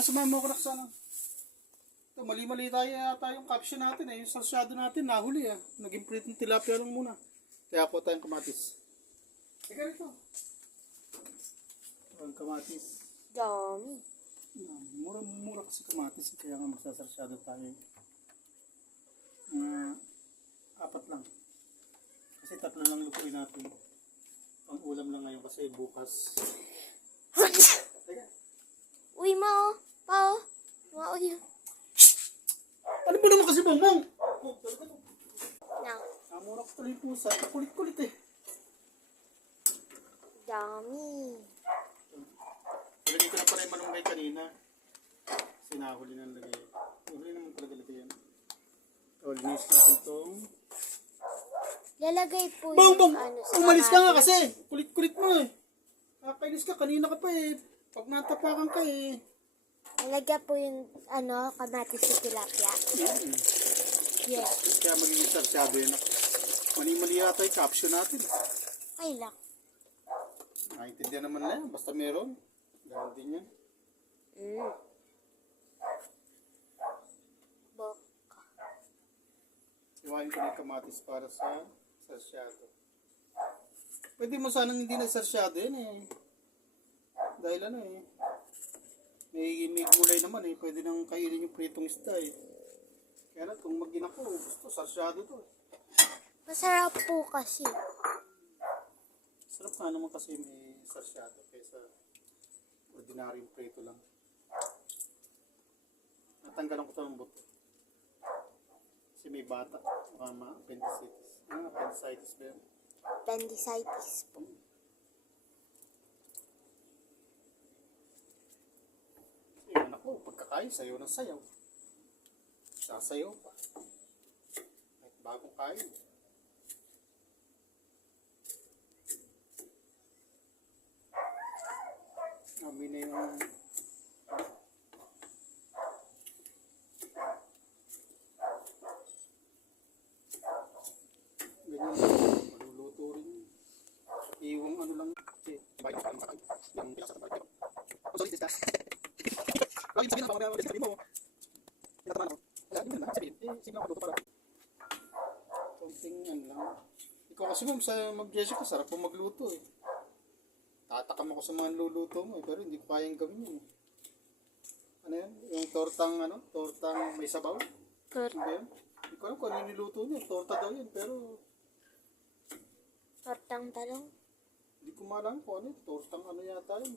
Sumama ko na sana. Ito, mali-mali tayo yata yung caption natin eh. Yung sarsyado natin, nahuli ah. Naging prito ng tilapia lang muna. Kaya ako tayong kamatis. Teka rito. Ang kamatis. Dami. Mura kasi kamatis. Kaya nga magsasarsyado tayo. Apat lang. Kasi tatlo lang lutuin natin. Pang ulam lang ngayon kasi bukas. Teka. Uy, Mao. Pao. Mao yun. Ano ba naman kasi Bongbong? Now. Mura ko tuloy yung pusa. Kulit-kulit eh. Dami. Lagay ko na pala yung malunggay kanina. Sinahuli na lagay. Huli naman talaga lagay yan. O, linis natin itong... Lalagay po Bongbong! sa Umalis ka nga kamatis. kasi! Kulit-kulit mo eh. Kakainis ka, kanina ka pa eh. Pag natapakan ka eh. Lalagay po yung kamatis sa tilapia. Yes. Kaya magiging sarsyado yun. Mali-mali yata yung caption natin. Okay lang. Nakaintindihan naman na yan. Basta meron. Ganoon din yan. Bok. Iwain ko na yung kamatis para sa sarsyado. Pwede mo sanang hindi na sarsyado yan eh. Dahil ano eh. May gulay naman eh. Pwede nang kainin yung pritong isda eh. Kaya na itong mag-ina ko. Gusto sarsyado to eh. Masarap po kasi. Sarap nga naman kasi may sarsyado kaysa ordinaryong prito lang. Natanggalan ko ito ng buto. Kasi may bata. Mama, appendicitis. Appendicitis ba yun? Appendicitis po. Yun ako, pagkakain, sayo ng sayaw. Sasayaw pa. Kahit bagong kain. Amin na yung... Ganyan, maluluto rin yun. Iwang ano lang. Bayan ka sa akin. Yung pinasa sa bayan. Ang solid is that. Lagi sabihin na pang sabihin mo. Tinataman ako. Kaya hindi na sabihin. Sige ako luto para. Konting ano lang. Ikaw kasi ma'am sa mag-Jessica, sarap po magluto eh. Tatakam ako sa mga luluto mo eh. Pero hindi ko kayang gawin yun eh. Ano yan? Yung tortang tortang may sabaw? Ano yun? Hindi ko alam kung ano niluto niya. Torta daw yun. Pero Tortang talong. hindi ko malam kung ano. Tortang ano yata yun.